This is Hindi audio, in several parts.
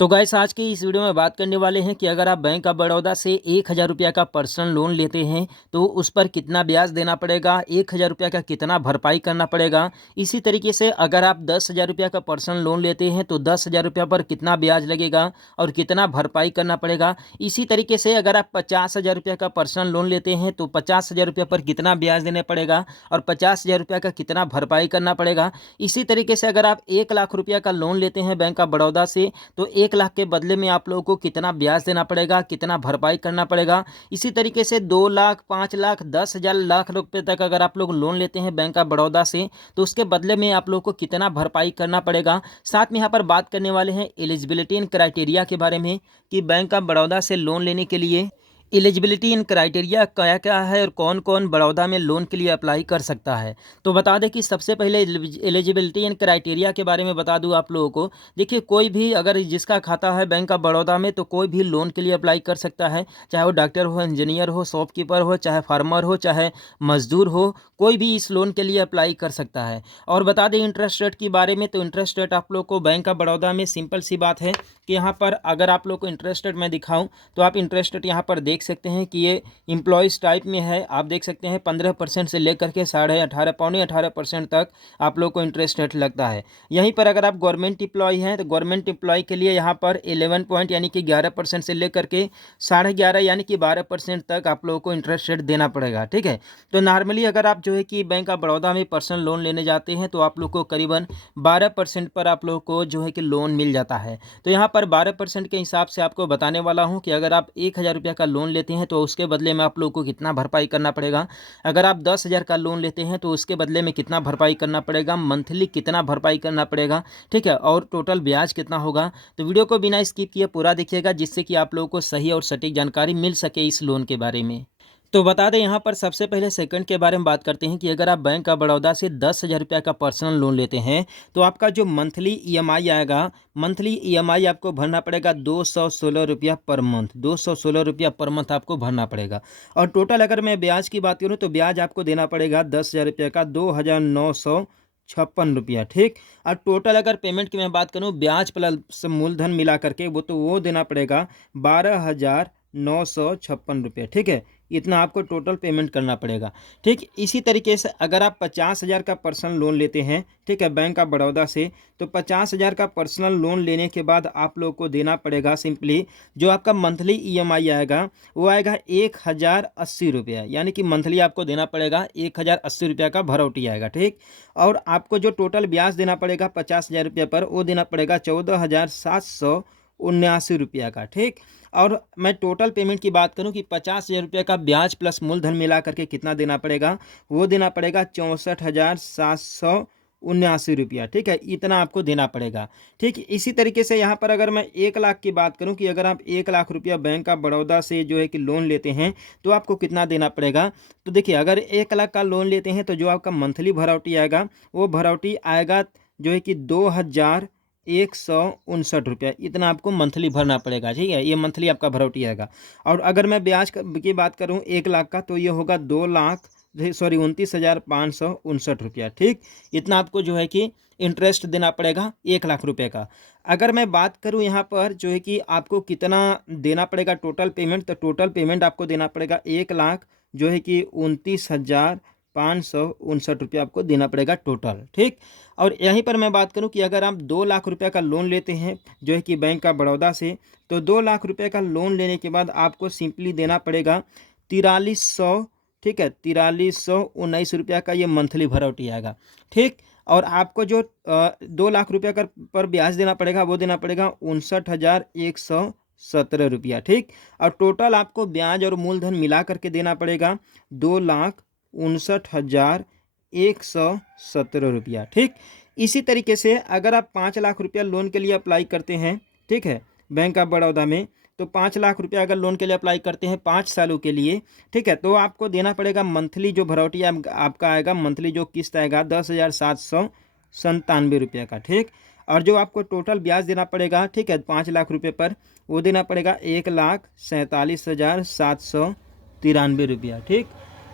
तो गाइस आज की इस वीडियो में बात करने वाले हैं कि अगर आप बैंक ऑफ बड़ौदा से 1,000 रुपया का पर्सनल लोन लेते हैं तो उस पर कितना ब्याज देना पड़ेगा, 1,000 रुपया का कितना भरपाई करना पड़ेगा। इसी तरीके से अगर आप 10,000 रुपया का पर्सनल लोन लेते हैं तो 10,000 रुपया पर कितना ब्याज लगेगा और कितना भरपाई करना पड़ेगा। इसी तरीके से अगर आप 50,000 रुपया का पर्सनल लोन लेते हैं तो 50,000 रुपया पर कितना ब्याज देना पड़ेगा और 50,000 रुपया का कितना भरपाई करना पड़ेगा। इसी तरीके से अगर आप 1,00,000 रुपया का लोन लेते हैं बैंक ऑफ बड़ौदा से तो 1,00,000 के बदले में आप लोगों को कितना ब्याज देना पड़ेगा, कितना भरपाई करना पड़ेगा। इसी तरीके से 2,00,000, 5,00,000, 10,000 लाख रुपए तक अगर आप लोग लोन लेते हैं बैंक ऑफ बड़ौदा से तो उसके बदले में आप लोग को कितना भरपाई करना पड़ेगा। साथ में यहाँ पर बात करने वाले हैं एलिजिबिलिटी एंड क्राइटेरिया के बारे में कि बैंक ऑफ बड़ौदा से लोन लेने के लिए एलिजिबिलिटी इन क्राइटेरिया क्या क्या है और कौन कौन बड़ौदा में लोन के लिए अप्लाई कर सकता है। तो बता दें कि सबसे पहले एलिजिबिलिटी इन क्राइटेरिया के बारे में बता दूं आप लोगों को। देखिए, कोई भी अगर जिसका खाता है बैंक ऑफ बड़ौदा में तो कोई भी लोन के लिए अप्लाई कर सकता है, चाहे वो डॉक्टर हो, इंजीनियर हो, शॉपकीपर हो, चाहे फार्मर हो, चाहे मजदूर हो, कोई भी इस लोन के लिए अप्लाई कर सकता है। और बता दें इंटरेस्ट रेट के बारे में, तो इंटरेस्ट रेट आप लोग को बैंक ऑफ बड़ौदा में सिंपल सी बात है कि यहाँ पर अगर आप लोग को इंटरेस्ट रेट मैं दिखाऊँ तो आप इंटरेस्ट रेट यहाँ पर देख सकते हैं कि ये इम्प्लॉयज़ टाइप में है। आप देख सकते हैं 15% से लेकर के 18.5 पौने 18% तक आप लोग को इंटरेस्ट रेट लगता है। यहीं पर अगर आप गवर्नमेंट एम्प्लॉय हैं तो गवर्नमेंट एम्प्लॉय के लिए यहाँ पर 11 पॉइंट यानी कि 11% से लेकर के 11.5 यानी कि 12% तक आप लोगों को इंटरेस्ट रेट देना पड़ेगा। ठीक है, तो नॉर्मली अगर आप जो है कि बैंक ऑफ बड़ौदा में पर्सनल लोन लेने जाते हैं तो आप लोग को करीबन 12% पर आप लोग को जो है कि लोन मिल जाता है। तो यहाँ पर 12% के हिसाब से आपको बताने वाला हूँ कि अगर आप 1,000 रुपया का लोन लेते हैं तो उसके बदले में आप लोग को कितना भरपाई करना पड़ेगा। अगर आप 10,000 का लोन लेते हैं तो उसके बदले में कितना भरपाई करना पड़ेगा, मंथली कितना भरपाई करना पड़ेगा। ठीक है, और टोटल ब्याज कितना होगा। तो वीडियो को बिना स्किप किए पूरा देखिएगा जिससे कि आप लोगों को सही और सटीक जानकारी मिल सके इस लोन के बारे में। तो बता दें यहाँ पर सबसे पहले सेकंड के बारे में बात करते हैं कि अगर आप बैंक ऑफ बड़ौदा से 10,000 रुपया का पर्सनल लोन लेते हैं तो आपका जो मंथली ईएमआई आएगा, मंथली ईएमआई आपको भरना पड़ेगा 216 रुपया पर मंथ। 216 रुपया पर मंथ आपको भरना पड़ेगा। और टोटल अगर मैं ब्याज की बात करूँ तो ब्याज आपको देना पड़ेगा 10,000 रुपया का 2,956 रुपया। ठीक, और टोटल अगर पेमेंट की मैं बात करूँ ब्याज प्लस मूलधन मिला करके वो देना पड़ेगा 12,956 रुपये। ठीक है, इतना आपको टोटल पेमेंट करना पड़ेगा। ठीक, इसी तरीके से अगर आप 50,000 का पर्सनल लोन लेते हैं, ठीक है, बैंक ऑफ बड़ौदा से, तो 50,000 का पर्सनल लोन लेने के बाद आप लोग को देना पड़ेगा सिंपली जो आपका मंथली ईएमआई आएगा वो आएगा 1,080 रुपया। यानी कि मंथली आपको देना पड़ेगा 1,080 रुपया का भरौटी आएगा। ठीक, और आपको जो टोटल ब्याज देना पड़ेगा 50,000 रुपये पर वो देना पड़ेगा 14,779 रुपया का। ठीक, और मैं टोटल पेमेंट की बात करूं कि 50,000 रुपये का ब्याज प्लस मूलधन मिला करके कितना देना पड़ेगा, वो देना पड़ेगा 64,779 रुपया। ठीक है, इतना आपको देना पड़ेगा। ठीक, इसी तरीके से यहाँ पर अगर मैं 1,00,000 की बात करूँ कि अगर आप 1,00,000 रुपया बैंक ऑफ बड़ौदा से जो है कि लोन लेते हैं तो आपको कितना देना पड़ेगा। तो देखिए, अगर 1,00,000 का लोन लेते हैं तो जो आपका मंथली भरौटी आएगा वो भरौटी आएगा जो है कि 2,159 रुपया। इतना आपको मंथली भरना पड़ेगा। ठीक है, ये मंथली आपका भरौटी आएगा। और अगर मैं ब्याज की बात करूँ 1,00,000 का तो ये होगा 29,559 रुपया। ठीक, इतना आपको जो है कि इंटरेस्ट देना पड़ेगा 1,00,000 रुपये का। अगर मैं बात करूं यहाँ पर जो है कि आपको कितना देना पड़ेगा टोटल पेमेंट, तो टोटल पेमेंट आपको देना पड़ेगा 1,00,000 जो है कि 29,559 रुपया आपको देना पड़ेगा टोटल। ठीक, और यहीं पर मैं बात करूं कि अगर आप 2,00,000 रुपये का लोन लेते हैं जो है कि बैंक ऑफ बड़ौदा से, तो 2,00,000 रुपये का लोन लेने के बाद आपको सिंपली देना पड़ेगा 4300। ठीक है, 4319 रुपया का ये मंथली भरौटी आएगा। ठीक, और आपको जो 2,00,000 रुपये का पर ब्याज देना पड़ेगा वो देना पड़ेगा 59,117 रुपया। ठीक, और टोटल आपको ब्याज और मूलधन मिला करके देना पड़ेगा 2,59,117 रुपया। ठीक, इसी तरीके से अगर आप 5,00,000 रुपया लोन के लिए अप्लाई करते हैं, ठीक है, बैंक ऑफ बड़ौदा में, तो 5,00,000 रुपया अगर लोन के लिए अप्लाई करते हैं 5 सालों के लिए, ठीक है, तो आपको देना पड़ेगा मंथली जो भरौटी आपका आएगा, मंथली जो किस्त आएगा 10,797 रुपया का। ठीक, और जो आपको टोटल ब्याज देना पड़ेगा, ठीक है, 5,00,000 रुपये पर वो देना पड़ेगा 1,47,793 रुपया। ठीक,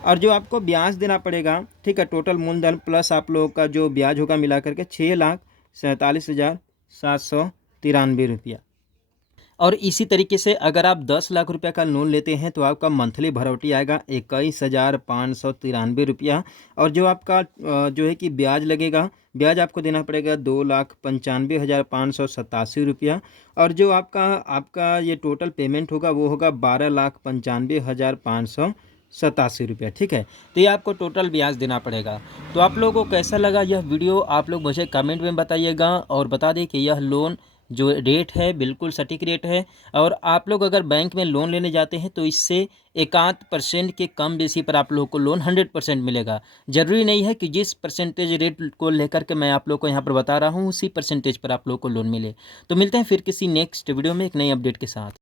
और जो आपको ब्याज देना पड़ेगा, ठीक है, टोटल मूलधन प्लस आप लोगों का जो ब्याज होगा मिला करके 6,47,793 रुपया। और इसी तरीके से अगर आप 10 लाख रुपए का लोन लेते हैं तो आपका मंथली भरौटी आएगा 21,593 रुपया। और जो आपका जो है कि ब्याज लगेगा, ब्याज आपको देना पड़ेगा 2,95,587 रुपया। और जो आपका आपका ये टोटल पेमेंट होगा वो होगा 12,95,587 रुपया। ठीक है, तो ये आपको टोटल ब्याज देना पड़ेगा। तो आप लोगों को कैसा लगा यह वीडियो, आप लोग मुझे कमेंट में बताइएगा। और बता दें कि यह लोन जो रेट है बिल्कुल सटीक रेट है। और आप लोग अगर बैंक में लोन लेने जाते हैं तो इससे 1% के कम बेसी पर आप लोग को लोन 100% मिलेगा। ज़रूरी नहीं है कि जिस परसेंटेज रेट को लेकर के मैं आप लोग को यहाँ पर बता रहा हूँ उसी परसेंटेज पर आप लोग को लोन मिले। तो मिलते हैं फिर किसी नेक्स्ट वीडियो में एक नई अपडेट के साथ।